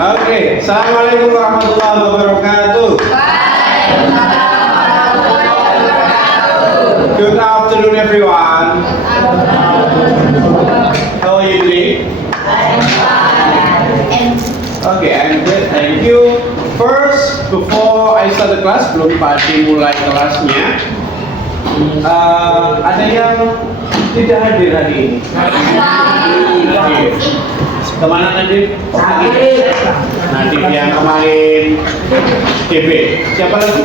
Oke, assalamualaikum warahmatullahi wabarakatuh. Good afternoon, everyone. How are you doing? Okay, I'm good. Thank you. First, before I start the class, belum pasti mulai kelasnya. Ada yang tidak hadir hari ini? Hadir. Kemana Nadif? Nadif yang kemarin DB. Siapa lagi?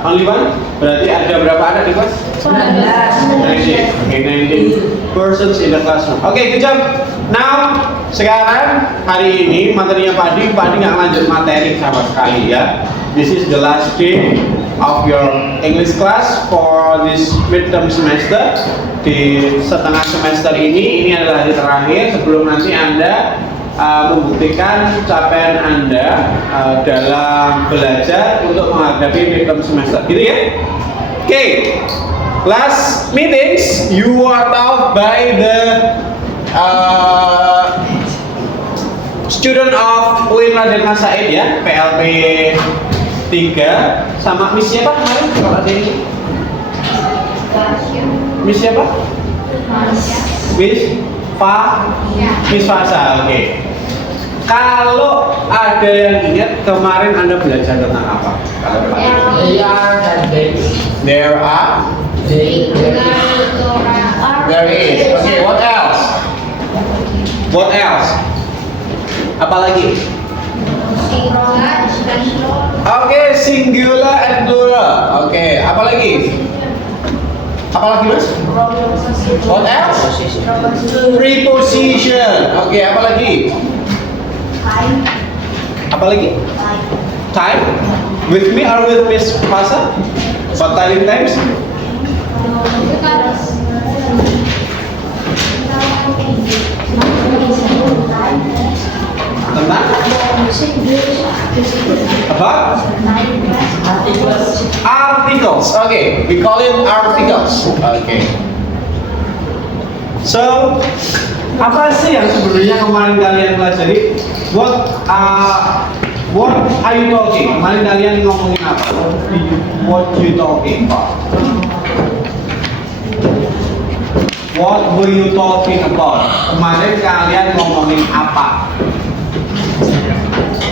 Only one? Berarti ada berapa anak di kelas? 19. Okay, 19 persons in the classroom. Okay, good job. Now, sekarang hari ini materinya Pak Adi nggak lanjut materi sama sekali ya. This is the last day of your English class for this midterm semester. Di setengah semester ini adalah hari terakhir sebelum nanti Anda membuktikan capaian Anda dalam belajar untuk menghadapi midterm semester, gitu ya? Okay, last meetings you are taught by the student of UIN Raden Mas Said ya, PLP 3 sama Miss siapa kemarin kalau ada ini? Miss siapa? Miss Miss Fasa, oke. Kalau ada yang ingat kemarin Anda belajar tentang apa? There are. There is. Okay, what else? What else? Apalagi? Oke, singular and plural. Oke, apalagi? Apalagi mas? What else? Preposition. Oke, apalagi? Apalagi? Time. With me or with Miss Fasa? What time times? Tentang? Apa? Articles. Okay, we call it articles. Okay. So, apa sih yang sebenarnya kemarin kalian pelajari? What are you talking? Kemarin kalian ngomongin apa? What you talking about? What were you talking about? Kemarin kalian ngomongin apa?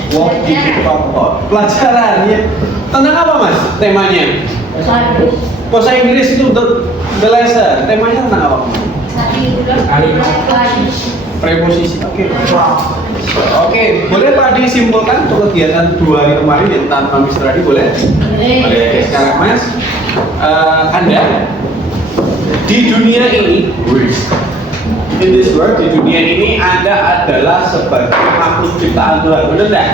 What did you talk about? Pelajaran ya. Tentang apa mas? Temanya? Bahasa Inggris itu the lesson. Temanya tentang apa? Preposisi. Oke. Oke, boleh Pak disimpulkan untuk kegiatan 2 hari kemarin yang tanpa Mr. Adi boleh? Boleh. Sekarang mas, Anda di dunia ini, in this world, di dunia ini Anda adalah sebagai makhluk ciptaan Tuhan, benar tidak?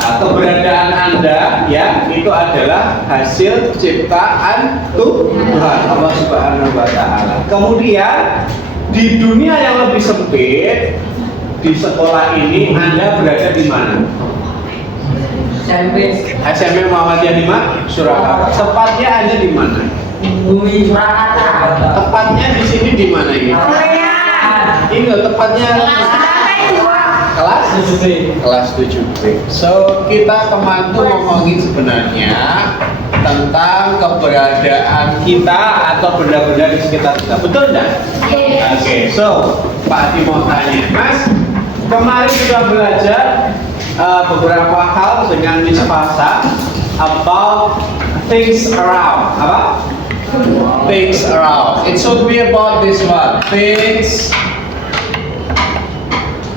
Keberadaan Anda ya itu adalah hasil ciptaan Tuhan Allah Subhanahu wa Ta'ala. Kemudian di dunia yang lebih sempit, di sekolah ini Anda berada di mana? SMP Muhammadiyah 5 Surakarta. Tepatnya Anda di mana? Tepatnya di sini di mana ini? Ini loh tepatnya kelas 7B. So kita kemarin tuh ngomongin sebenarnya tentang keberadaan kita atau benda-benda di sekitar kita, betul enggak? Oke, so Pak Adi mau tanya, Mas, kemarin sudah belajar beberapa hal dengan Miss Fasa about things around, apa? Things around. It should be about this one, things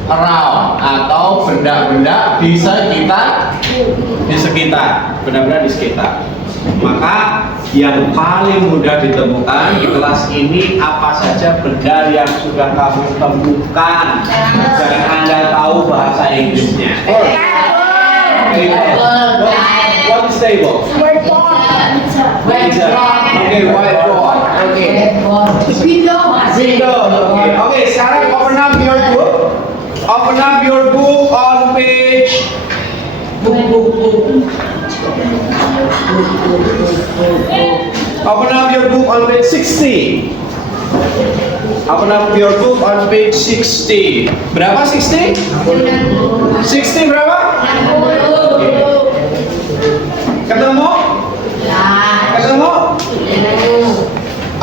around atau benda-benda di sekitar, benda-benda di sekitar. Maka yang paling mudah ditemukan di kelas ini apa saja benda yang sudah kamu temukan dan Anda tahu bahasa Inggrisnya. What is table? Okay, whiteboard. Okay. Window. Okay, sekarang open up your book. Open up your book on page Open up your book on page 60. Open up your book on page 60. Berapa 60? 60 berapa? Ketemu? Ketemu?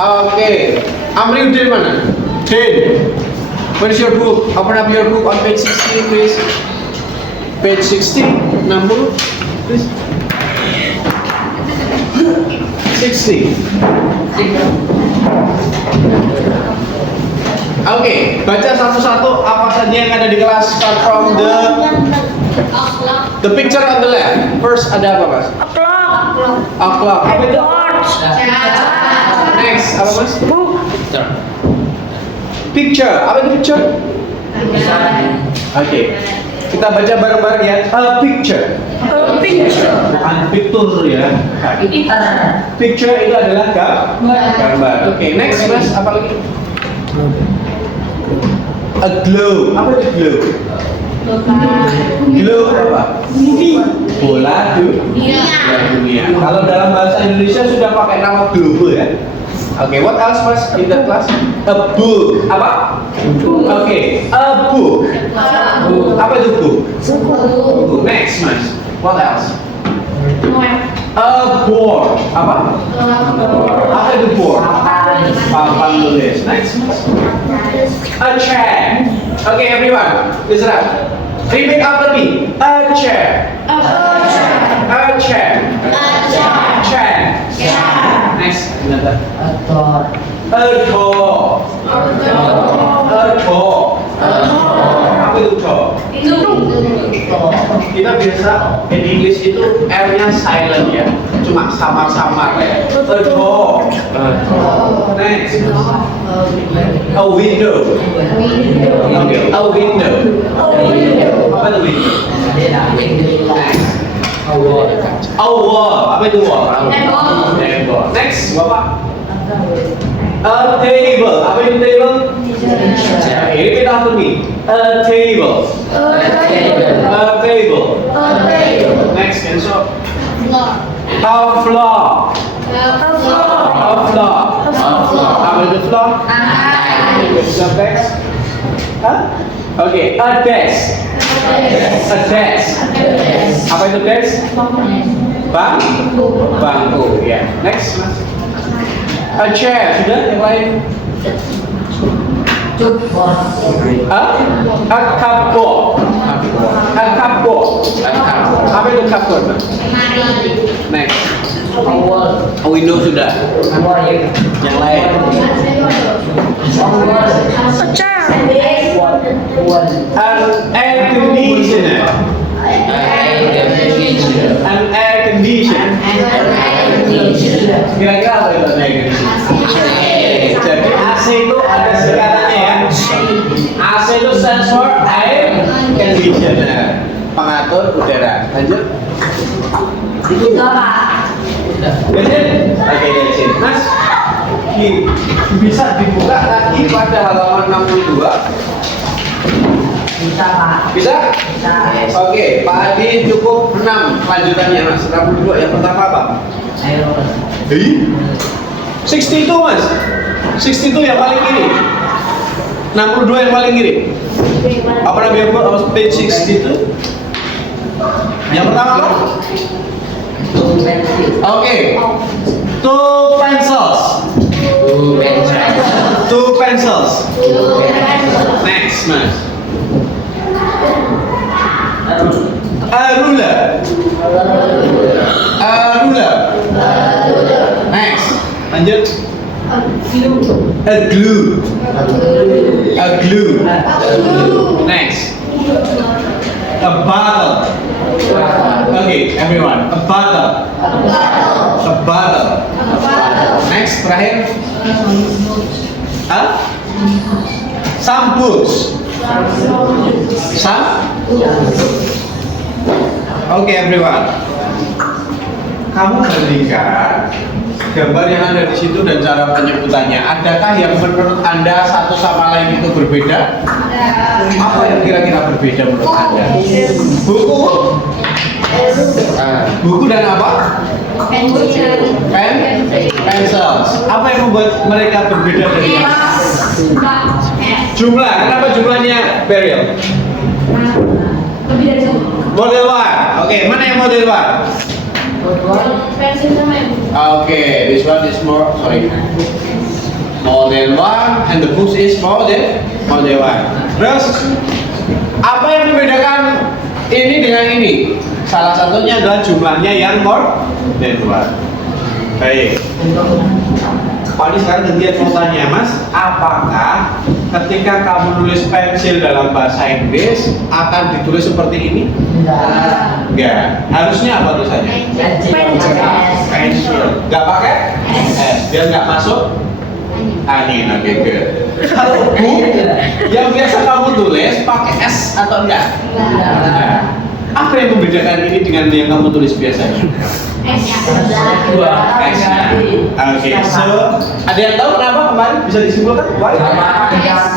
Oke. Amri udah mana? Din. Where's your book? Open up your book on page 60, please. Page 60, 60, please. 60. Oke, baca satu-satu apa saja yang ada di kelas. Start from the picture on the left. First ada apa, Mas? O'clock. Apa itu? Next, apa, Mas? Picture. Apa itu picture? Oke. Kita baca bareng-bareng ya. A picture. Bukan picture ya. Picture itu adalah gambar. Oke, next, Mas. Apa lagi? A globe. Apa itu globe? Globe apa? Bola dunia. Kalau dalam bahasa Indonesia sudah pakai nama globe ya. Oke, what else, Mas, in that class? A book. Apa? Oke, a book. Apa itu book? Buku. Next, Mas. What else? A board. Apa? Apa itu board? Papan tulis. Next, Mas. A chair. Okay, everyone, listen up. Repeat after me. A chair. A chair. Chair. Next, another. A door. A door. Apa itu door? Kita biasa in English itu R-nya silent ya, cuma samar-samar ya. A door. Next. A window. Okay. A window. Apa itu window? Next. A wall. Apa itu wall? Table. Next, Bapak. A table. Apa itu table? Repeat after me. A table. A table. Next, Kenzo. A floor. A floor. Apa itu floor? Next. Okay, a desk. A desk. Apa itu desk? Bangku. Ya. Next. A chair. Sudah yang lain? A cupboard. A cupboard. Apa itu cupboard? Next. A window sudah. Yang lain? An air conditioner. An air conditioner. Kira-kira apa itu air conditioner? Jadi AC itu ada singkatannya ya. AC itu stands for air conditioner, pengatur udara. Lanjut. Itu apa? Lanjut. Oke, lanjut. Mas, bisa dibuka lagi pada halaman 62. Bisa, Pak. Bisa? Bisa. Oke, Pak Adi cukup 6 lanjutannya, Mas. 62 yang pertama apa? Ayo. 62, Mas. 62 yang paling kiri. 62 yang paling kiri. Apa namanya? Page 62. Yang pertama apa? Oke. Two pencils. Next, Mas. A ruler. Next. Lanjut. A glue. Next. A bottle. Okay, everyone. A bottle. Next, terakhir. Some books. Okay, everyone. Kamu melihat gambar yang ada di situ dan cara penyebutannya. Adakah yang menurut Anda satu sama lain itu berbeda? Apa yang kira-kira berbeda menurut Anda? Buku dan apa? Pencils. Apa yang membuat mereka berbeda dari Jumlah, kenapa jumlahnya Beryl? Lebih dari satu. Model 1. Oke, mana yang model 1? Pensil sama yang Okay, this one is more, sorry. Model 1 and the books is model 1. Terus apa yang membedakan ini dengan ini? Salah satunya adalah jumlahnya yang model 1. Baik. Pak ini sekarang gantian mau tanya, Mas, apakah ketika kamu nulis pensil dalam bahasa Inggris akan ditulis seperti ini? Enggak. Enggak. Harusnya apa tulisannya? Pensil. Enggak pakai S. Biar nggak masuk angin. Oke, good. Kalau book yang biasa kamu tulis pakai S atau enggak? Enggak. Apa yang membedakan ini dengan yang kamu tulis biasanya? Oke, so ada yang tahu kenapa kemarin bisa disimpulkan? Why?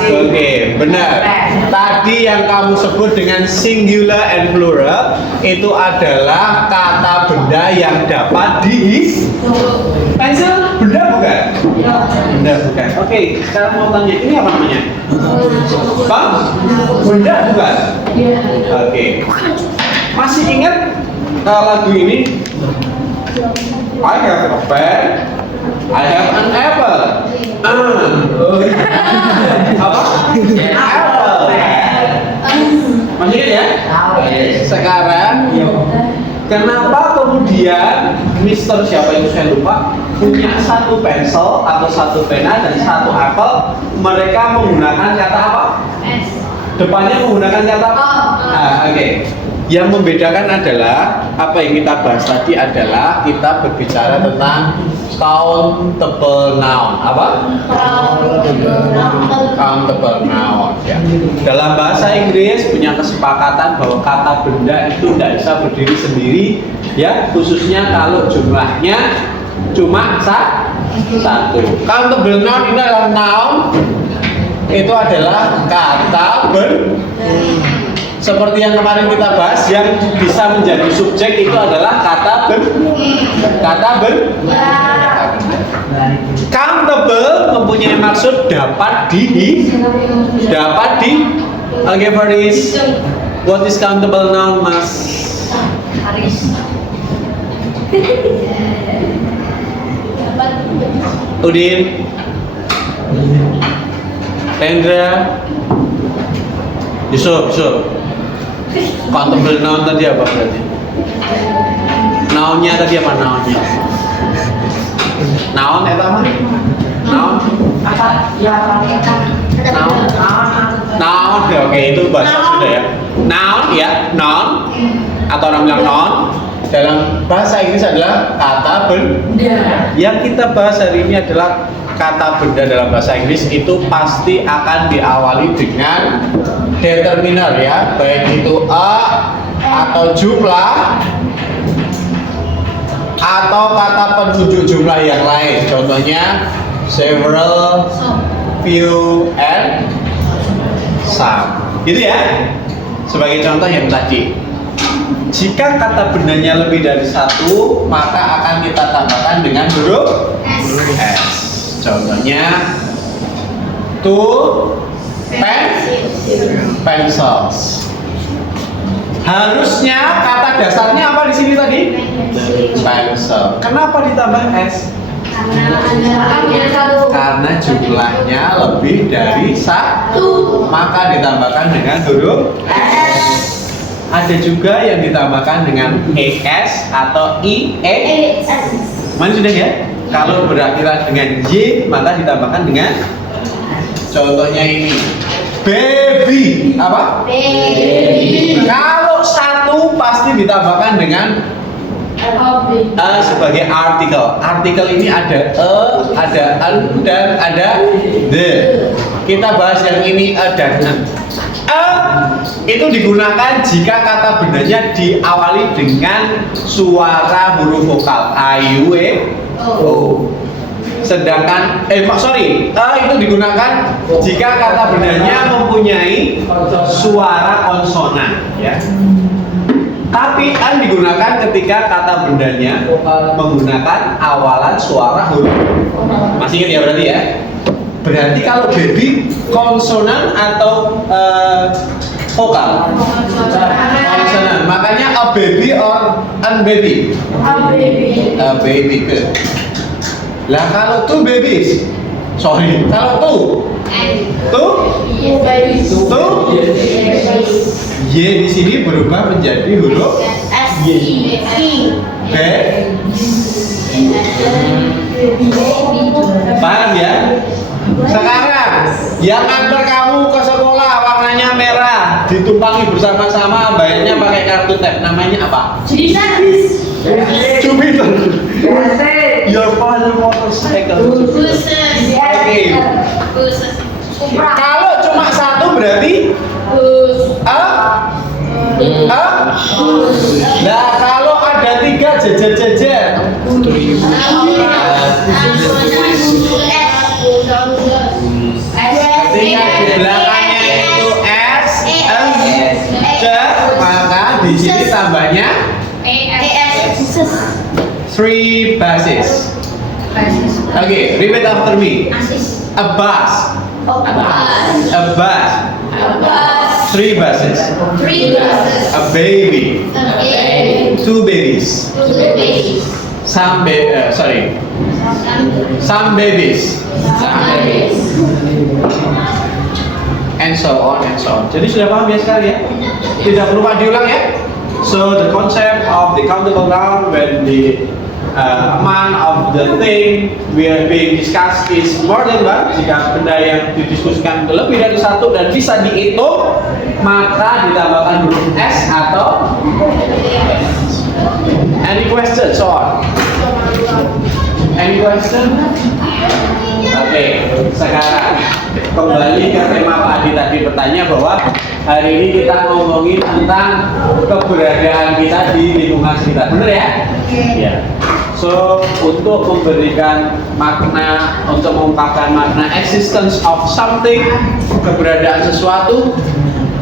Oke, benar. Tadi yang kamu sebut dengan singular and plural itu adalah kata benda yang dapat pensil benda bukan? Benda bukan. Oke, sekarang mau tanya ini apa namanya? Bang? Benda bukan? Oke. Masih ingat lagu ini? I have a pen, I have an apple. Apa? Apple. Masih ingat ya? Sekarang, kenapa kemudian Mister siapa itu saya lupa punya satu pensel atau satu pena dan satu apel? Mereka menggunakan kata apa? Depannya menggunakan kata apa? Oke. Yang membedakan adalah apa yang kita bahas tadi adalah kita berbicara tentang countable noun. Apa? Countable noun. Ya. Dalam bahasa Inggris punya kesepakatan bahwa kata benda itu tidak bisa berdiri sendiri, ya, khususnya kalau jumlahnya cuma satu. Countable noun ini adalah noun, itu adalah kata benda. Seperti yang kemarin kita bahas, yang bisa menjadi subjek itu adalah kata benda. Countable mempunyai maksud dapat di. Oke, Faris. What is countable noun, Mas? Udin, Rendra, Yusuf. Countable noun tadi apa berarti? Nounnya tadi apa naunnya? Noun itu apa? Noun? Noun, oke, itu bahasa sudah ya. Noun ya, noun atau orang bilang noun dalam bahasa Inggris adalah kata benda. Yang kita bahas hari ini adalah kata benda dalam bahasa Inggris itu pasti akan diawali dengan determiner ya, baik itu a atau jumlah atau kata penunjuk jumlah yang lain. Contohnya several, few, and some. Gitu ya. Sebagai contoh yang tadi. Jika kata bendanya lebih dari satu, maka akan kita tambahkan dengan huruf S. Contohnya two pencils. Harusnya kata dasarnya apa di sini tadi? Pencil. Kenapa ditambah S? Karena jumlahnya lebih dari satu, maka ditambahkan dengan huruf S. Ada juga yang ditambahkan dengan ES atau IE. Mana sudah ya? Kalau berakhiran dengan Y, maka ditambahkan dengan, contohnya ini, baby. Apa? Baby. Kalau satu pasti ditambahkan dengan sebagai artikel. Artikel ini ada ada an, dan ada the. Kita bahas yang ini dan an. Itu digunakan jika kata bendanya diawali dengan suara huruf vokal a, u, e, o. Sedangkan itu digunakan jika kata bendanya mempunyai suara konsonan, ya. Tapi an digunakan ketika kata bendanya menggunakan awalan suara huruf. Masih ingat ya berarti ya? Berarti kalau baby konsonan atau vokal? Konsonan. Makanya a baby or an baby? A baby, good. Lah kalau two babies? Sorry, kalau two? Y di sini berubah menjadi huruf B. Paham ya? Sekarang yang antar kamu ke sekolah warnanya merah, ditumpangi bersama-sama, bayarnya pakai kartu tap, namanya apa? Jupiter. Your father motorcycle. Oke. Kalau cuma satu berarti Nah kalau ada tiga jejer-jejer. Artinya di belakangnya itu S, M, C, maka di sini tambahnya 3 bases. Oke, repeat after me. A bus. A bus. 3 buses. A baby. 2 babies. Some babies. And so on and so on. Jadi sudah paham ya sekali ya? Tidak perlu diulang ya? So the concept of the countable noun when the amount of the thing we are being discussed is more than one. Jika benda yang didiskusikan lebih dari satu dan bisa dihitung, maka ditambahkan huruf S atau any question? So on. Any question? Oke, sekarang kembali ke tema Pak Adi tadi bertanya bahwa hari ini kita ngomongin tentang keberadaan kita di lingkungan sekitar, bener ya? Iya. So untuk memberikan makna, untuk mengungkapkan makna existence of something, keberadaan sesuatu,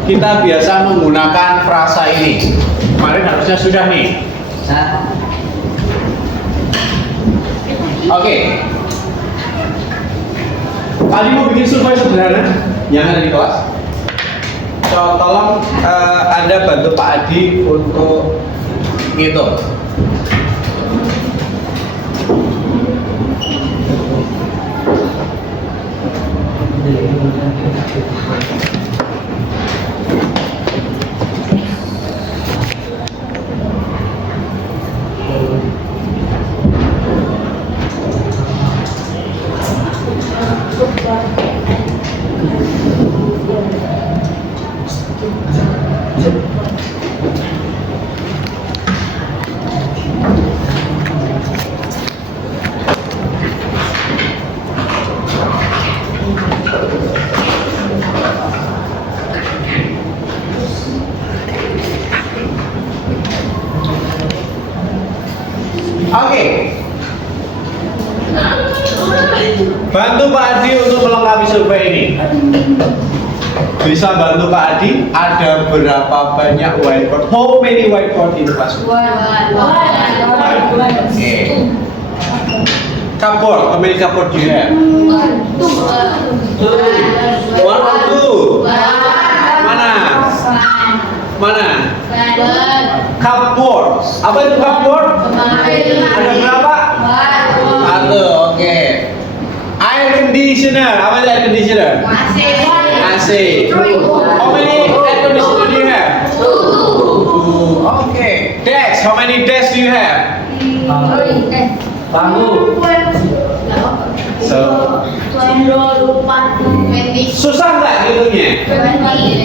kita biasa menggunakan frasa ini. Kemarin harusnya sudah nih. Oke. Tadi mau bikin survei sederhana yang ada di kelas. So, tolong Anda bantu Pak Adi untuk ngitung. Oke. Bantu Pak Adi untuk melengkapi survei ini. Bisa bantu Pak Adi, ada berapa banyak whiteboard? How many whiteboard in class? Oke. Cupboard, how many cupboard do you have? One or two? Mana? Mana? Cupboard. Apa itu cupboard? Ada berapa? Satu, oke. Air conditioner, apa itu air conditioner? AC. How many air conditioner do you have? Two. Okay. Desk, how many desks do you have? Bangku. So, susah nggak hitungnya?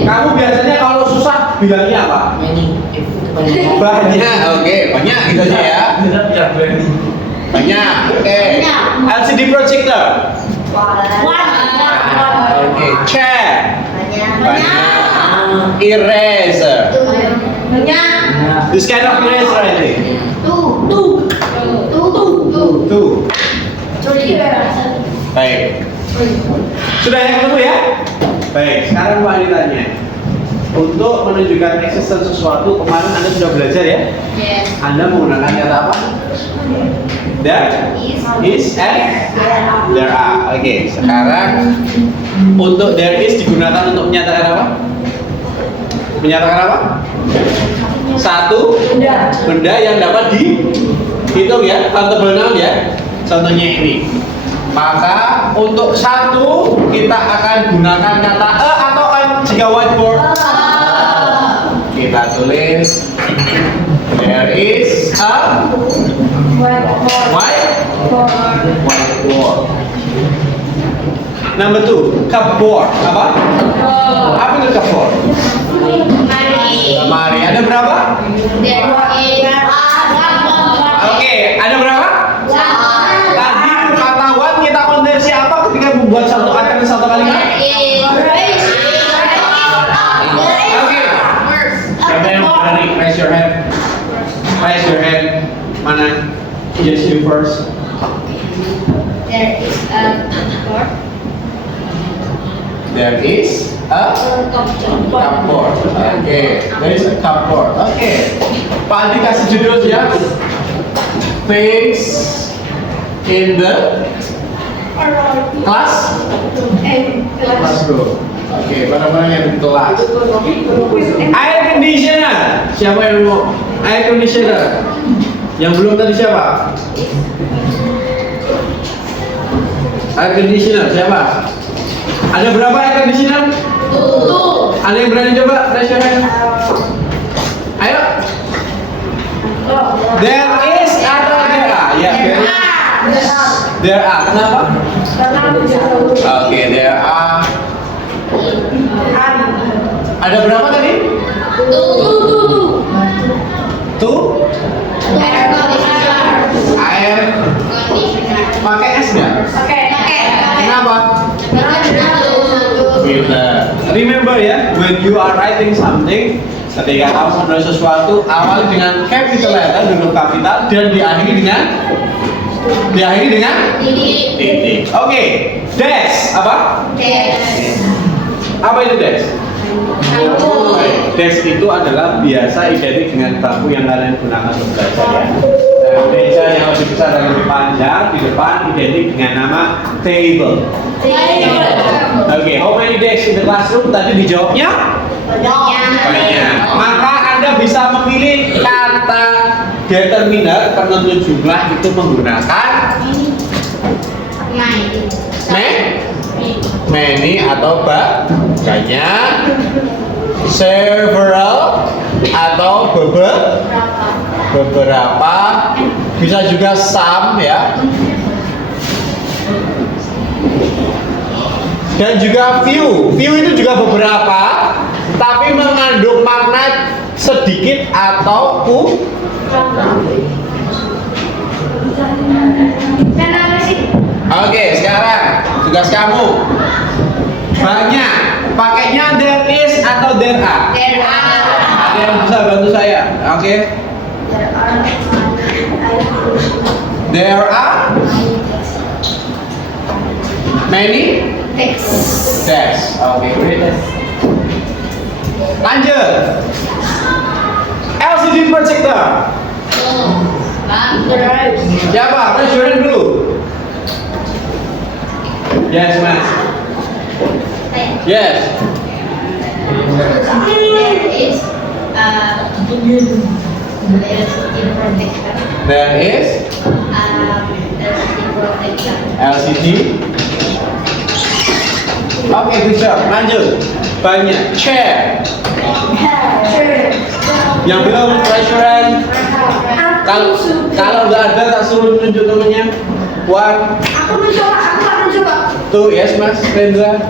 Kamu biasanya kalau susah bilangnya apa? Banyak, oke, banyak gitu aja ya. Banyak, oke. LCD projector. Oke, chair. Banyak. Eraser. This kind of eraser I think. Two. Baik. Sudah yang ketemu ya? Baik, sekarang Pak Adi tanya. Untuk menunjukkan existence sesuatu, kemarin Anda sudah belajar ya? Yes. Anda menggunakan kata apa? There is and there are. Oke, sekarang untuk there is digunakan untuk menyatakan apa? Menyatakan apa? Satu benda yang dapat dihitung ya, countable noun ya. Contohnya ini. Maka untuk satu kita akan gunakan kata a atau an jika whiteboard. Kita tulis there is a whiteboard. Number 2, cupboard. Apa? Apa itu cupboard? Lemari. Ada berapa? Oke, ada berapa? Tadi pengetahuan kita konversi apa ketika membuat satu kata dan satu kalimat? Oke. Siapa yang berani? Raise your hand. Raise your hand. Mana? Yes, you first. There is a board. There is a cupboard. Oke, there is a cupboard. Oke. Pak Adi kasih judul ya. Things in the class. Classroom. Oke, barang-barang yang di kelas. Air conditioner. Siapa yang mau? Air conditioner. Yang belum tadi siapa? Air conditioner siapa? Ada berapa air conditioner? Ada yang berani coba? Raise your hand. Ayo. There is atau there are? Ya, there are. Kenapa? Oke, there are. Ada berapa tadi? Two. Air. Pakai S nggak? Kenapa? Remember ya, when you are writing something, ketika kamu menulis sesuatu, awali dengan capital letter, huruf kapital, dan diakhiri dengan titik. Oke, dash apa? Apa itu dash? Dash itu adalah biasa identik dengan bangku yang kalian gunakan untuk belajar ya. Meja yang lebih besar dan lebih panjang di depan identik dengan nama table. Oke, how many desks in the classroom? Tadi dijawabnya banyak. Maka Anda bisa memilih kata determiner penentu jumlah itu menggunakan many atau banyak, several atau beberapa, bisa juga some ya, dan juga few. Few itu juga beberapa, tapi mengandung makna sedikit atau Oke, sekarang tugas kamu banyak. Pakainya there is atau there are? Ada yang bisa bantu saya? Oke. There are many desks. Oke, great. Lanjut. LCD projector. Siapa? Raise your hand dulu. Yes, Mas. Yes. There is LCD. Oke, good job. Lanjut. Banyak. Chair. Yang belum raise your hand. Kalau nggak ada, tak suruh tunjuk temennya. One. Aku akan mencoba. Two. Yes, Mas. Rendra.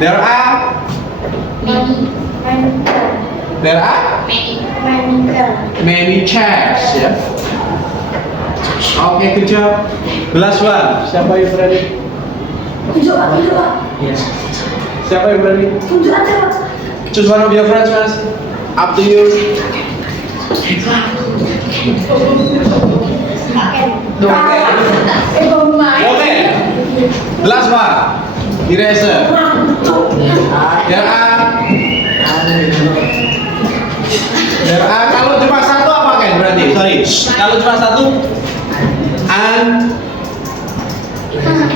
There are many chairs ya. Oke, good job. Last one. Siapa yang berani? Tunjuk, Pak. Yes. Siapa yang berani? Tunjuk aja, Pak. Choose one of your friends, Mas. Up to you. Oke. Last one. Eraser. There are kalau cuma satu apa kan berarti? Sorry. salah satu an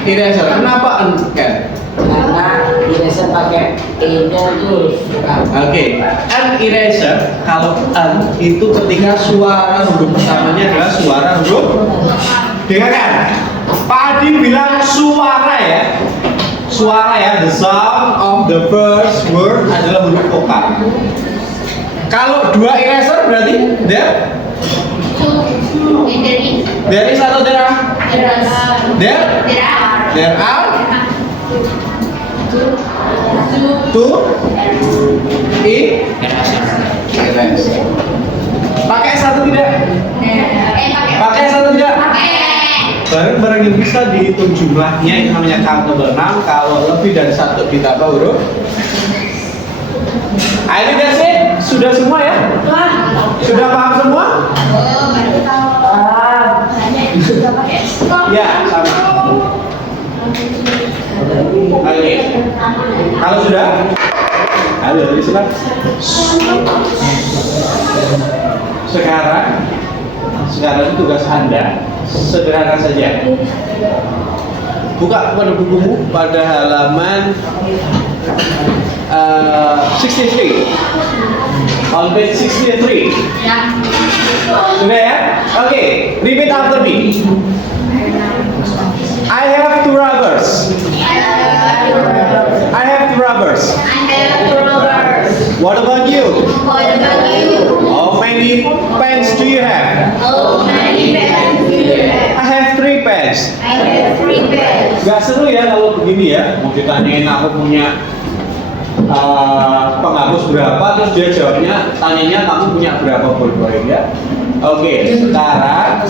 eraser. Kenapa an kan? Karena eraser pakai e-nya tuh suka. Oke, an eraser kalau an itu ketika suara huruf pertamanya adalah suara huruf. Dengarkan, Pak Adi bilang suara ya. Suara ya, the sound of the first word adalah huruf vokal. Kalau dua eraser berarti there is atau there are? There are two eraser. Pakai satu tidak? Pakai satu tidak? Barang-barang yang bisa dihitung jumlahnya itu namanya countable noun. Kalau lebih dari satu ditambah huruf. Ayo that's it. Sudah semua ya? Sudah paham semua? Ya, sama. Oke. Kalau sudah? Halo, silakan. Sekarang tugas Anda sederhana saja. Buka pada bukumu pada halaman 63. On page 63. Sudah ya? Oke, repeat after me. I have two rubbers. I have two rubbers. What about you? How many pens do you have? I have three pens. Gak seru ya kalau begini ya. Mau ditanyain aku punya penghapus berapa, terus dia jawabnya, tanyanya kamu punya berapa bolpoin ya? Oke, sekarang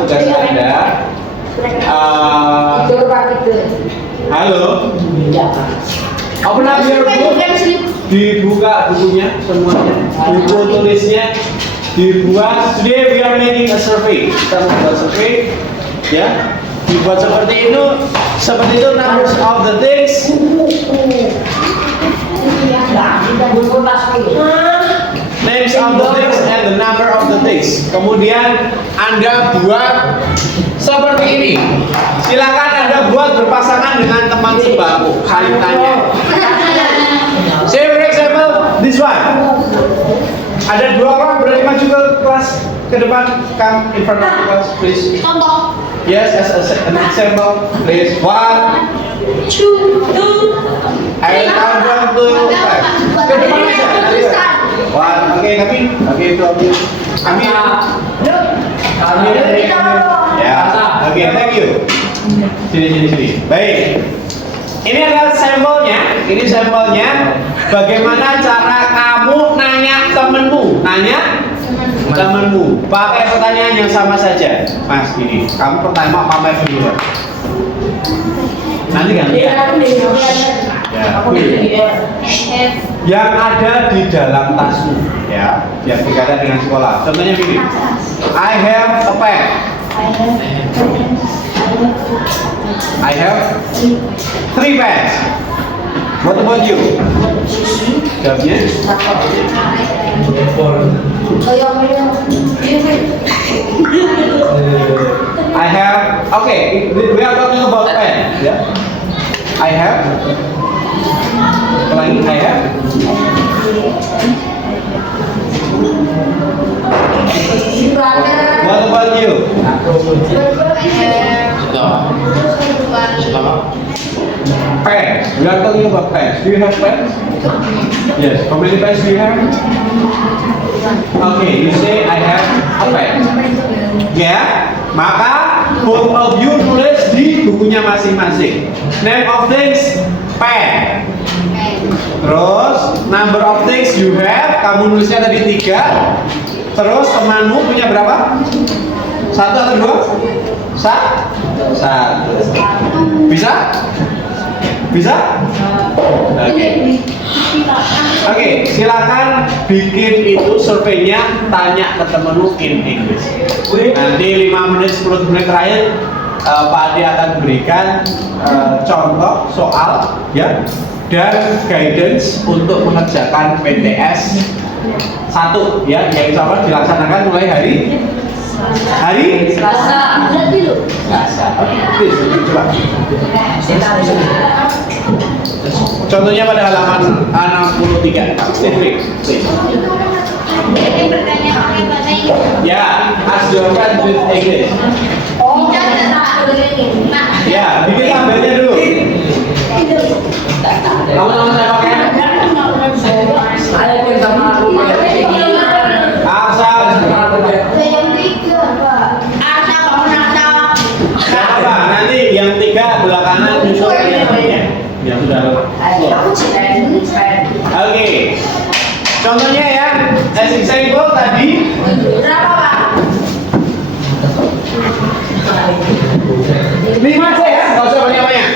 tugas Anda. Halo. Open up your book. Dibuka bukunya semuanya. Buku tulisnya dibuat. Today we are making a survey. Kita membuat survey, ya. Dibuat seperti itu numbers of the things. Names of the things and the number of the things. Kemudian Anda buat seperti ini. Silakan Anda buat berpasangan dengan teman sebangku. Saling tanya. Say for example, this one. Ada dua orang berani maju ke kelas ke depan. Come in front of the class, please. Contoh. Yes, as an example, please. 1, 2, I count 1, 2, 5. Ke depan aja. 1, oke, kami. Oke, itu Amin. Amin. Ya, oke, thank you. Sini. Baik. Ini adalah sampelnya. Ini sampelnya. Bagaimana cara kamu nanya temenmu? Temenmu. Pakai pertanyaan yang sama saja. Mas, ini. Kamu pertama pamer dulu. Nanti gantian. Ya. Yang ada di dalam tasmu, ya, yang berkaitan dengan sekolah. Contohnya begini. I have a pen. I have 3 pens. What about you? Jawabnya? I have. Okay, we are talking about pen. Yeah. I have. Lagi, I have. What about you? Pens. We are talking about pens. Do you have pens? Yes. How many pens do you have? Okay, you say I have a pen. Ya, maka both of you tulis di bukunya masing-masing. Name of things, pen. Terus number of things you have, kamu nulisnya tadi 3. Terus temanmu punya berapa? 1 atau 2? 1. Bisa? Bisa? Oke, silakan bikin itu surveinya, tanya ke temenmu in English. Nanti 5 menit 10 menit terakhir Pak Adi akan berikan contoh soal ya dan guidance untuk mengerjakan PTS 1 ya, yang insya Allah dilaksanakan mulai hari Hari? Selasa. Selasa. Oke, coba. Contohnya pada halaman 63. Stephen, please. Ya, ask your friend with English. Ya, bikin tabelnya dulu. Kamu nama saya pakai? Saya pun sama aku. Asal. Apa? Nanti yang 3 belakangan nyusul yang lainnya. Yang sudah. Oke. Contohnya ya, as example tadi. Lima aja ya, nggak usah banyak-banyak.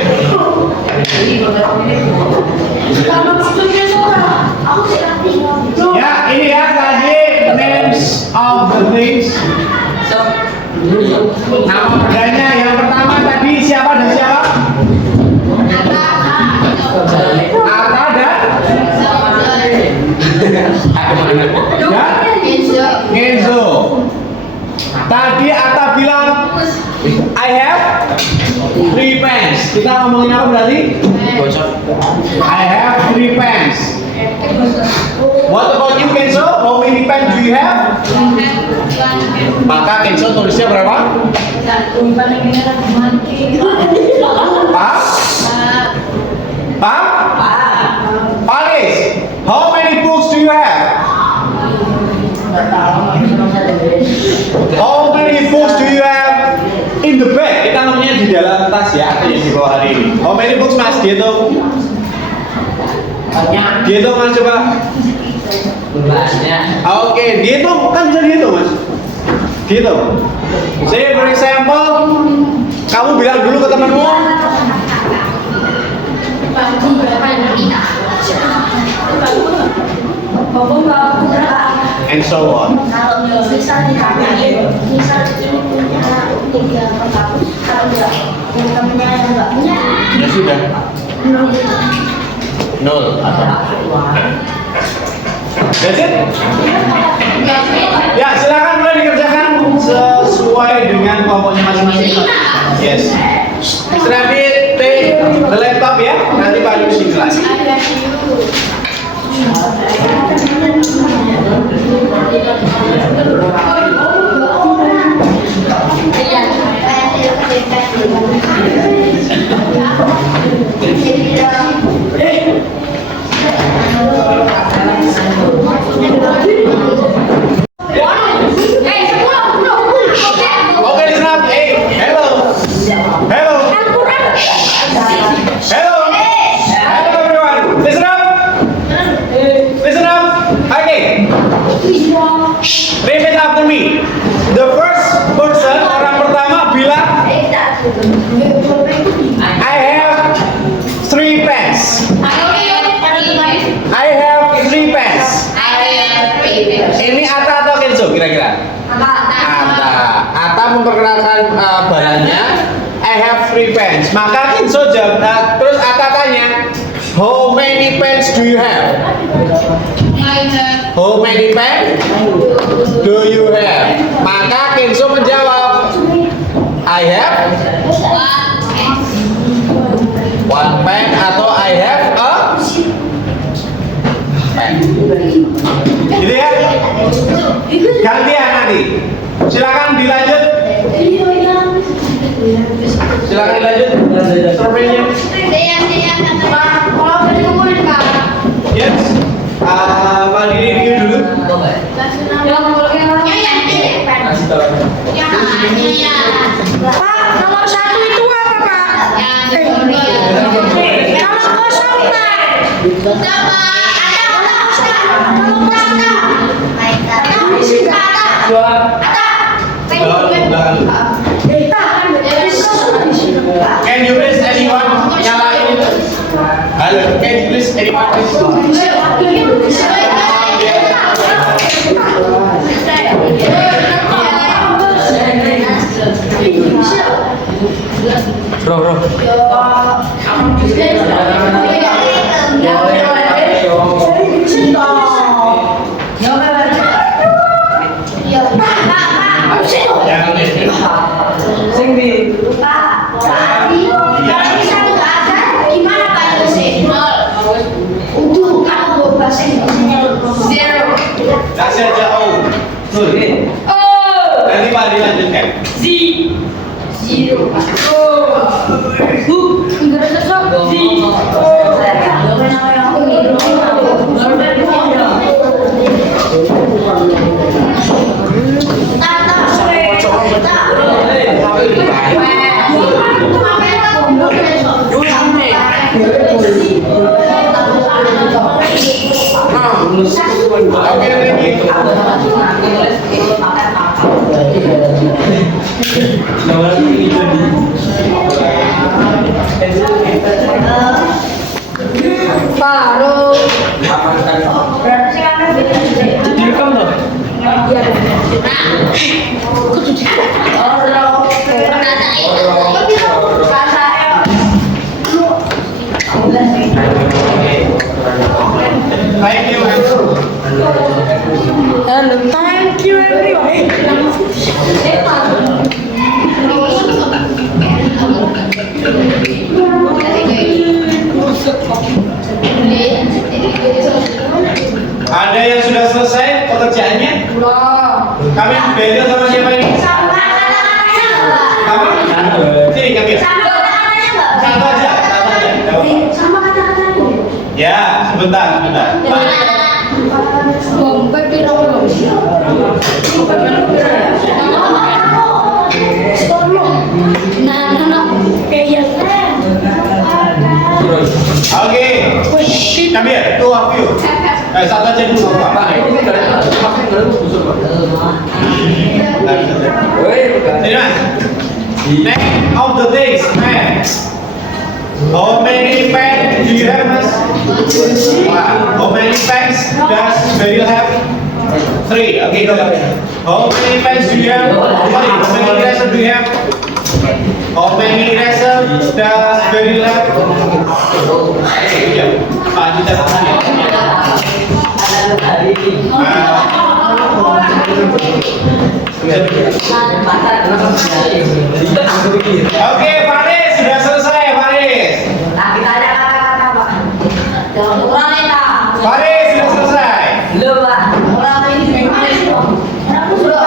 Ya, ini ya tadi names of the things. Nama bendanya yang pertama tadi siapa dan siapa? Ata dan Genzo. Tadi Ata bilang I have 3 pens. Kita ngomongin apa berarti? I have 3 pens. What about you, Kenzo? How many pens do you have? Maka Kenzo tulisnya berapa? Pak? Pak? Paris, how many books do you have? How many books do you have in the bag? Kita ngomongnya di dalam tas ya, atau yang di bawah hari ini. How many books Mas? Dihitung. Dihitung Mas coba. Oke, dihitung kan bisa dihitung Mas. Dihitung. Say for example, kamu bilang dulu ke temanmu. And so on. Kalau misal ditanya, misal ini punya 3 kalau enggak yang temennya yang enggak punya Ya sudah. 0 atau That's it? Ya, silakan mulai dikerjakan sesuai dengan kelompoknya masing-masing. Yes. Nanti take the laptop ya, nanti Pak Yus di kelas. Oke, listen up. Hey, hello. Hello. Hello. Hello everyone. Listen up. Listen up. Okay. Repeat after me. The first person, orang pertama bilang I have 3 pens. I have 3 pens. Ini Ata atau Kenzo kira-kira? Ata memperkenalkan barangnya. I have 3 pens. Maka Kenzo jawab. Terus Ata tanya, how many pens do you have? How many pens do you have? Maka Kenzo menjawab, I have 1 pen atau I have a pen. Gitu ya? Gantian nanti. Silakan dilanjut. Silakan dilanjut. Surveinya. Yes. Pak Didi review dulu. Pak, nomor 1 itu apa Pak? Nomor kosong Pak. Can you please anyone nyalain itu? Halo, can you please anyone please? Bro. Pak, Betul. Nanti Pak dilanjutkan. Oke, Baru. Berarti kan direkam loh. Iya. Thank you. Hello, thank you everyone. Ada yang sudah selesai pekerjaannya? Kami beda sama siapa ini? Kami? Sini kami. Satu aja. Sama kata-katanya. Ya, sebentar. Bomba pirang. Nah, kayak Oke. Kami ya, tuh aku yuk. Satu aja dulu Pak. Sini Mas. Name of the days, man. How many pens do you have, Mas? How many pens do you have? 3. Okay, go. How many pens do you have? Sorry, how many erasers do you have? How many erasers does Beril have? Yeah. Pak Dita. Oke, Faris sudah selesai, Faris. Nah, kita ada kata-kata, Pak. Jangan kurang ya, Faris sudah selesai. belum, Pak. Orang ini Faris, Pak. Aku sudah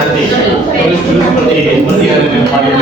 Nanti terus dulu seperti ini, seperti yang dengan Faris.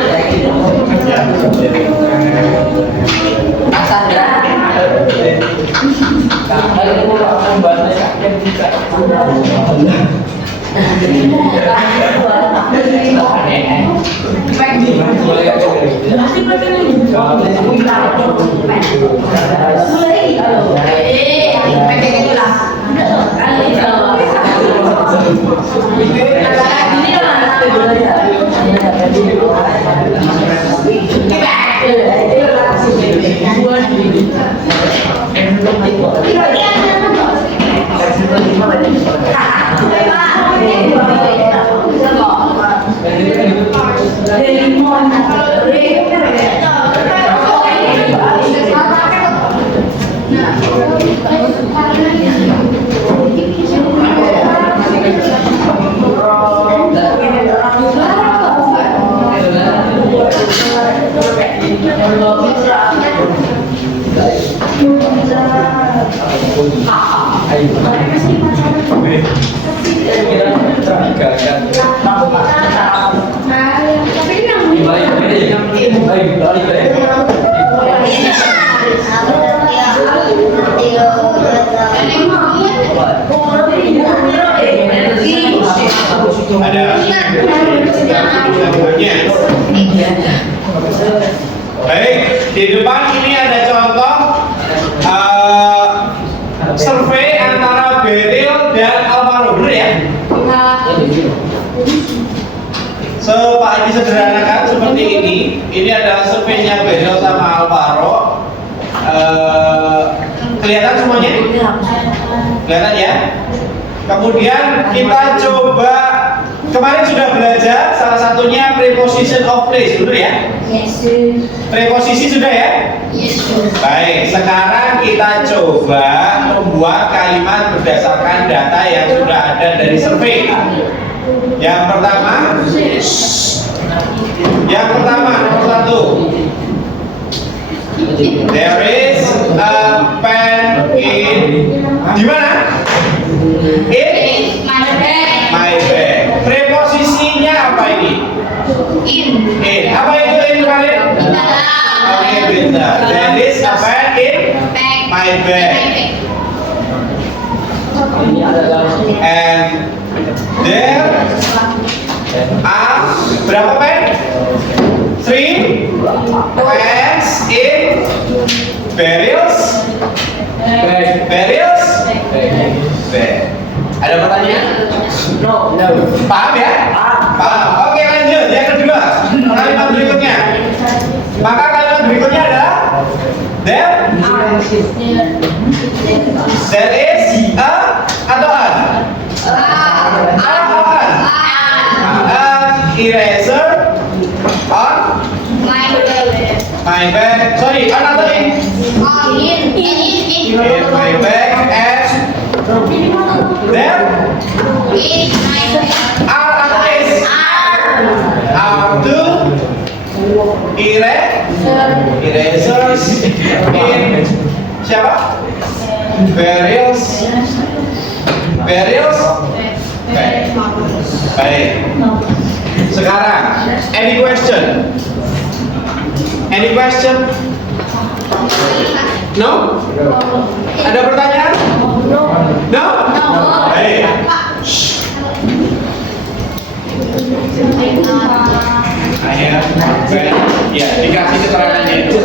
Ya. Baik, di depan ini ada contoh survei antara Beril dan Alvaro, benar ya? Pak Haji sederhanakan seperti ini. Ini adalah surveinya Beril sama Alvaro. Kelihatan semuanya? Kelihatan ya? Kemudian kita coba Kemarin sudah belajar salah satunya preposition of place, betul ya? Yes, sir. Preposisi sudah ya? Yes, sir. Baik, sekarang kita coba membuat kalimat berdasarkan data yang sudah ada dari survei. Yang pertama, nomor 1. There is a pen in di mana? In my bag. Preposisinya apa ini? In. Apa itu in kalian? Oke, benar. There is a pen in my bag. And there are berapa pen? 3 pens in barrels. Barrels? Bag. Ada pertanyaan? No. Paham ya? Paham. Oke, lanjut. Yang kedua, kalimat berikutnya. Maka kalimat berikutnya adalah there is a atau an? An eraser on my bag. Sorry, another in my bag and there are atau is? Are two erasers in siapa? Barrels. Baik. Sekarang, any question? No? Ada pertanyaan? No? Baik. Ya, dikasih keterangannya itu.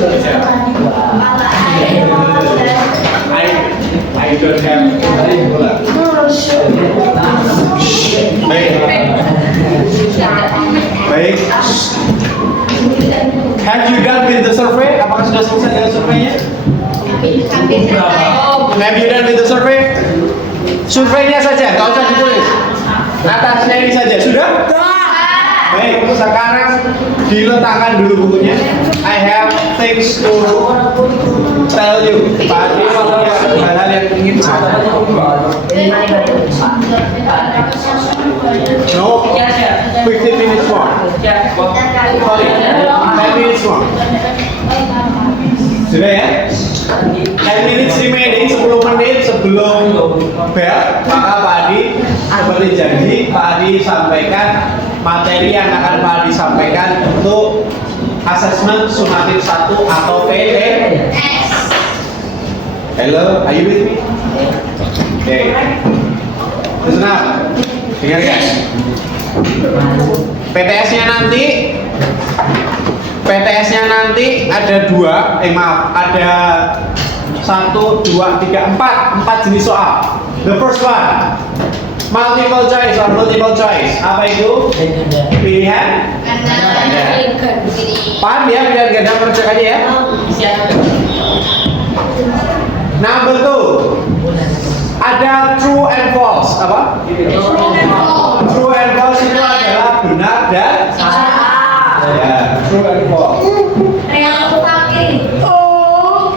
I don't have. Baik. Have you done with the survey? Apakah sudah selesai dengan surveinya? Have you done with the survey? Surveinya saja, nggak usah ditulis. Atasnya ini saja, sudah? Baik, sekarang diletakkan dulu bukunya. I have things to tell you. Pak Adi, hal-hal yang ingin No, 15 minutes more. Sorry, 10 minutes more. Sudah ya? 10 minutes remaining, 10 menit sebelum bel, maka Pak Adi seperti janji, Pak Adi sampaikan materi yang akan Pak Adi sampaikan untuk asesmen sumatif 1 atau PTS. Hello, are you with me? Oke. Listen up. Dengarkan. PTS-nya nanti ada 2, ada 1, 2, 3, 4 jenis soal. The first one, multiple choice or multiple choice. Apa itu? Pilihan ganda. Paham ya, pilihan ganda, percek aja ya. Number 2, ada true and false. Apa? True and false itu adalah benar dan salah. Ya, true and false.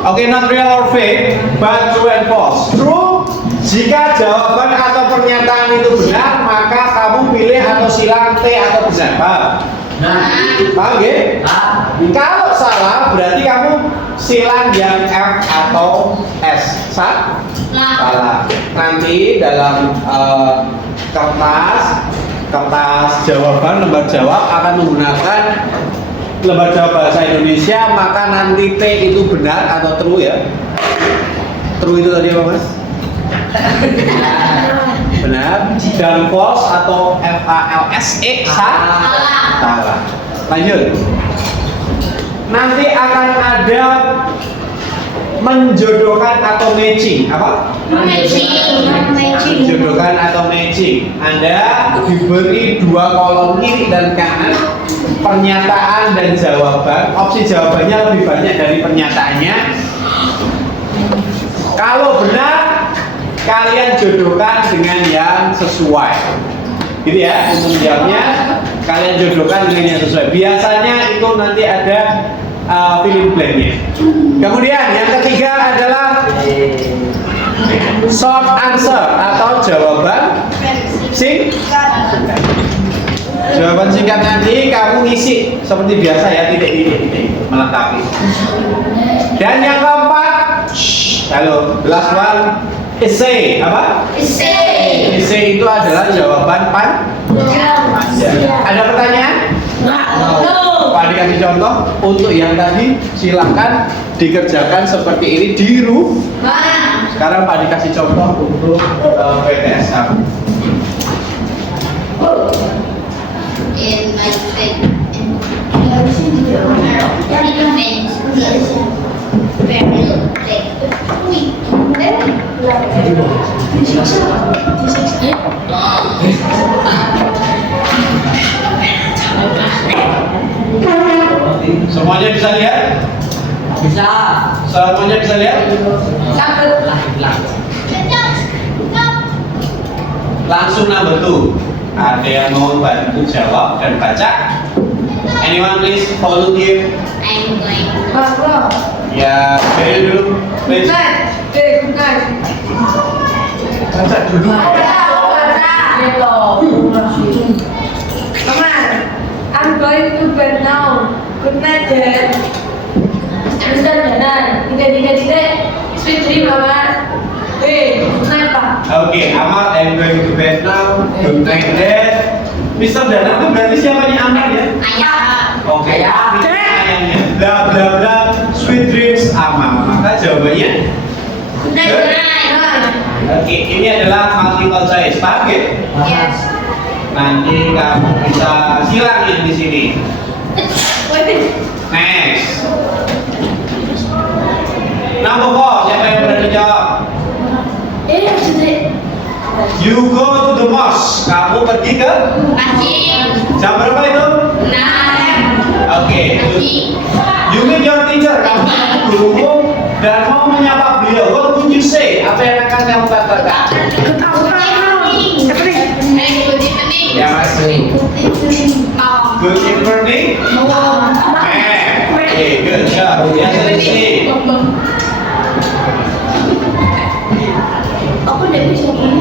Oke, not real or fake, but true and false. True, jika jawaban atau pernyataan itu benar, maka kamu pilih atau silang T atau benar. Paham ya? Kalau salah, berarti kamu silang yang F atau S. Salah. Nanti dalam kertas jawaban, lembar jawab akan menggunakan lembar jawab bahasa Indonesia, maka nanti T itu benar atau true ya. True itu tadi apa, Mas? Benar. Dan false atau FALSE salah. Lanjut. Nanti akan ada menjodohkan atau matching. Apa? Menjodohkan atau matching. Anda diberi 2 kolom kiri dan kanan, pernyataan dan jawaban. Opsi jawabannya lebih banyak dari pernyataannya. Kalau benar, kalian jodohkan dengan yang sesuai. Gitu ya, untuk menjawabnya kalian jodohkan dengan yang sesuai. Biasanya itu nanti ada fill in blank-nya. Kemudian yang ketiga adalah short answer atau jawaban singkat. Jawaban singkat nanti kamu ngisi seperti biasa ya, titik melengkapi. Dan yang keempat, halo, the last one, essay. Apa? Essay. Essay itu adalah jawaban panjang. Ada pertanyaan? Pak dikasih contoh untuk yang tadi, silakan dikerjakan seperti ini di rumah. Sekarang Pak dikasih contoh untuk PTS kamu. In my faith. Semuanya bisa lihat? Bisa. Semuanya bisa lihat? Langsung number 2. Ada yang mau bantu jawab dan baca? Anyone please volunteer? I'm going. Ya, Beri dulu, please. Baca dulu. I'm going to bed now. Good night, Dad. Mister Janan, tiga, sweet dream, Mama. Hey, good night, Pak. Oke, Amal, I'm going to bed now. Good night, Dad. Mr. Dana itu berarti siapanya Amal ya? Ayah. Oke, Ayah. ini ayahnya. Bla bla bla, sweet dreams Amal. Maka jawabannya? Good night. Oke, ini adalah multiple choice, paham ya? Yes. Nanti kamu bisa silangin di sini. Next. Number 4, siapa yang berani jawab? You go to the mosque. Kamu pergi ke? Masjid. Jam berapa itu? 6. Oke. You meet your teacher. Kamu ketemu gurumu dan mau menyapa beliau. What would you say? Apa yang akan kamu katakan? Ya, Mas. Good evening. Oke, good job. Yang sini.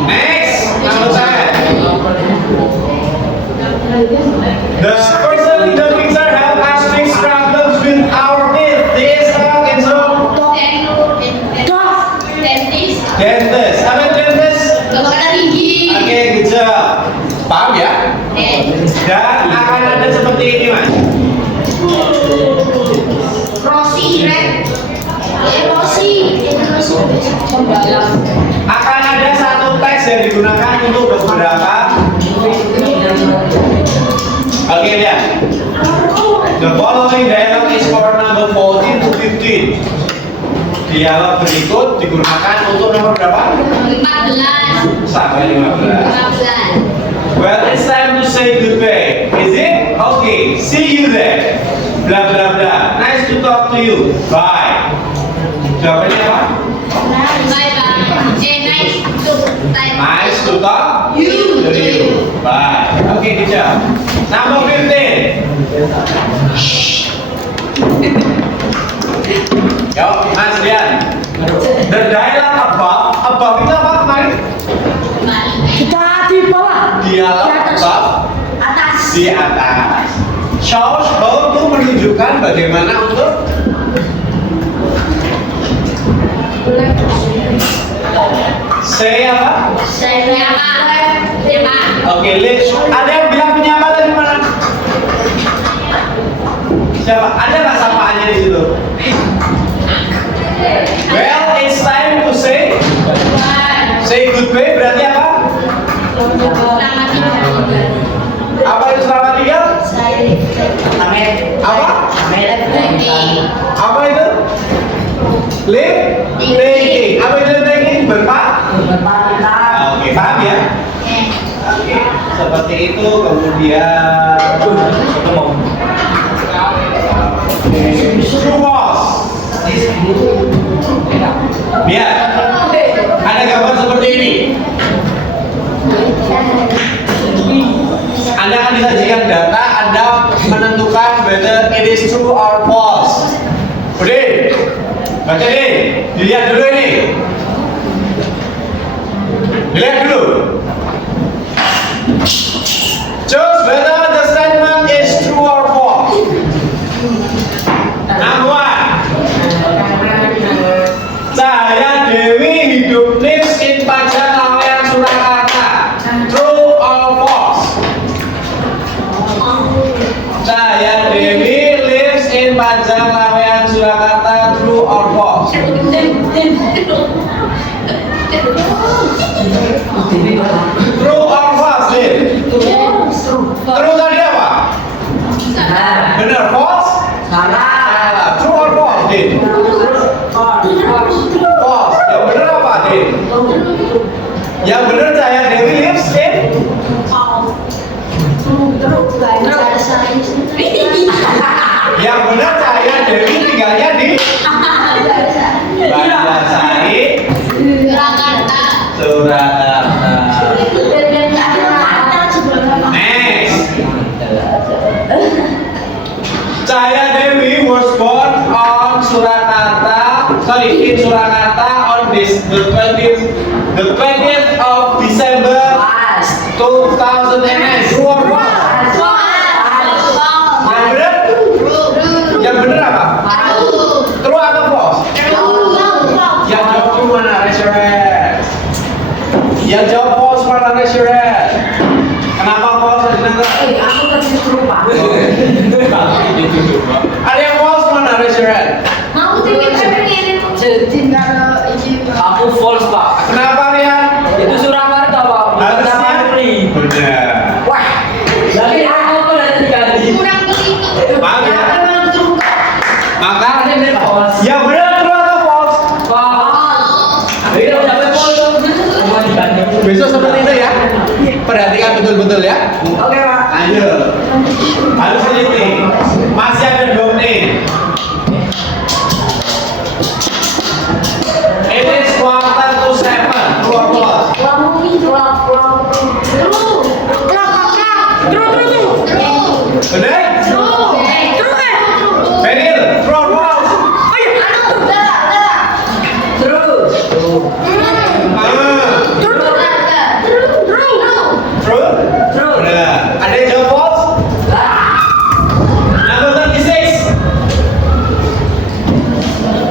Next, number 10. The person in the picture have us fix problems with our teeth. This and so. Dentist. Apa itu dentist? Oke, good job. Paham ya? Dan akan ada seperti ini, Mas. Akan ada satu teks yang digunakan untuk beberapa. Oke, lihat. The following dialog is for number 14 to 15. Dialog berikut digunakan untuk nomor berapa? 14. Sampai 15. Well, it's time to say goodbye. Is it? Okay, see you there. Blah blah blah. Nice to talk to you. Bye. Jawabannya apa? Nice to talk to you. Bye. Oke, dijawab. Number 15. Yo, Mas Rian. The dialogue above itu apa kemarin? Kita di bawah. Dialog above di atas. Shows how to menunjukkan bagaimana untuk say apa? Oke, Liz. Ada yang bilang menyapa dari mana? Siapa? Ada nggak sapaannya di situ? Well, it's time to say goodbye. Berarti apa? Apa itu selamat tinggal? Apa? Apa itu? Live taking. Apa itu taking? Oke, paham ya? Oke, seperti itu. Kemudian true was. Lihat, ada gambar seperti ini. is true or false? Udin, baca nih, dilihat dulu ini. Dilihat dulu. Choose whether the statement is true or false. Number one. Cahaya Dewi hidup lives in Pajalawean Surakarta. True or false? Cahaya Dewi lives in Pajalawean Surakarta. True or false? True or false, Din? True tadi apa? Benar, false? Salah. True or false, Din? False. Yang benar apa, Din? Yang benar Cahaya Dewi lives in? Yang benar Cahaya Dewi tinggalnya di? Banjarsari, Surakarta. Next. Cahaya Dewi was born on in Surakarta on the 20th of December 2009. True or false? Yang benar? Yang benar apa? True atau false? Yang jawab true mana? Raise your hand. Yang jawab false mana? Raise your hand. Kenapa false? Aku terus lupa. Ada yang false mana? Raise your hand. Aku false, Pak. Kenapa, Rian? Itu Surakarta, Pak. Harusnya benar. Wah, jadi aku nanti ganti. Maaf ya. Maka Yang benar false. yang benar true atau false? False. Ayo dapat false. Semua diganti. Besok seperti itu ya. Perhatikan betul-betul ya. Oke, Pak. Ayo. Harus teliti. Masih ada 2 menit. It is 6:45. True or false? Benar? Beril, true or false? True. True? Benar. Ada yang jawab false? Number 36.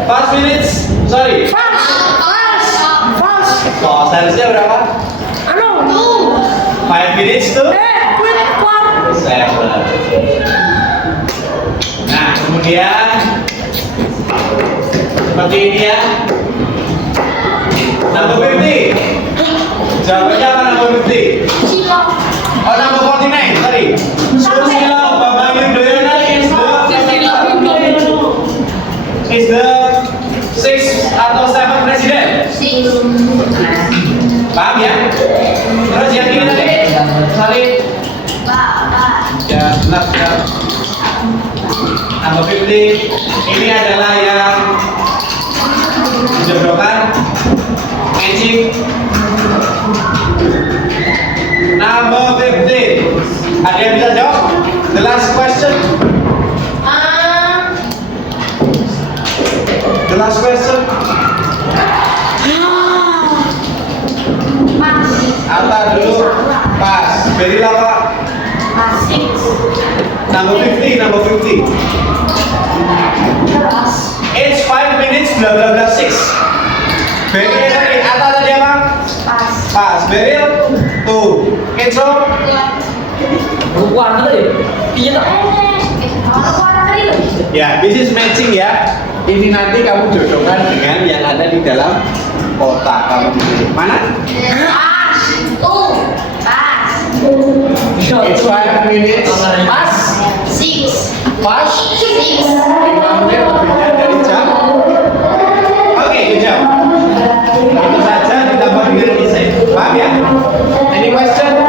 5 minutes. Sorry. False. Harusnya berapa? 5 minutes tuh? 7. Nah, kemudian seperti ini ya. Number 50. Jawabannya apa number 50? Oh, number 49. Sorry. Susilo Bambang Yudhoyono is the 6th atau 7th presiden. Paham ya? Terus yang ini tadi? Salib. Ya, benar. Number 50 ini adalah yang dijodohkan matching. Number 50. Ada yang bisa jawab? The last question. The last question. Atta dulu. Pas. Berila Pak. Number 50. Number 50. It's 5 minutes bla bla bla 6. Beril tadi. Atta tadi apa? Pas. Beril. Tuh. Kenzo. Bukan tadi. Iya tak? Ya, this is matching ya. Ini nanti kamu jodohkan dengan yang ada di dalam kotak kamu pilih. Mana? It's 5 minutes. Pas. Pas. 5 menit lebihnya dari jam. Oke, good job. Itu saja ditambah dengan isai. Paham ya? Any question?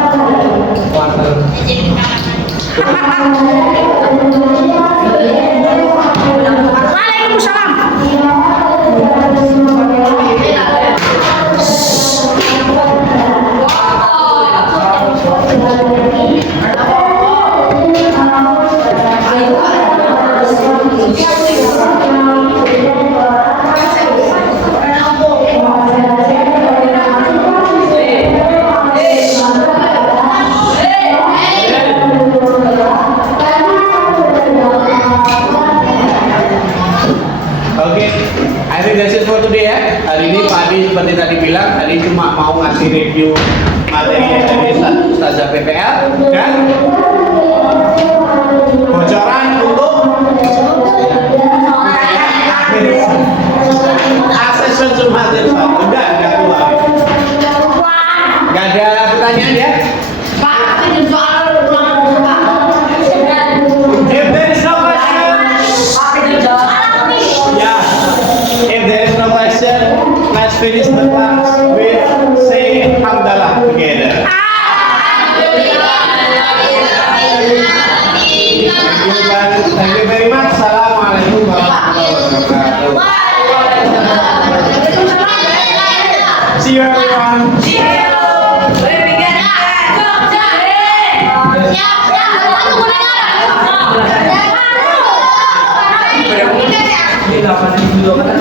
review materi yang dari Ustazah PPL dan bocoran untuk assessment Sumatera udah keluar. Nggak ada pertanyaan ya? If there is no question, yeah. If there is no question, let's finish the class with say Hamdalah together. Thank you very much. Assalamualaikum warahmatullahi wabarakatuh. See you everyone.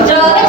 Jangan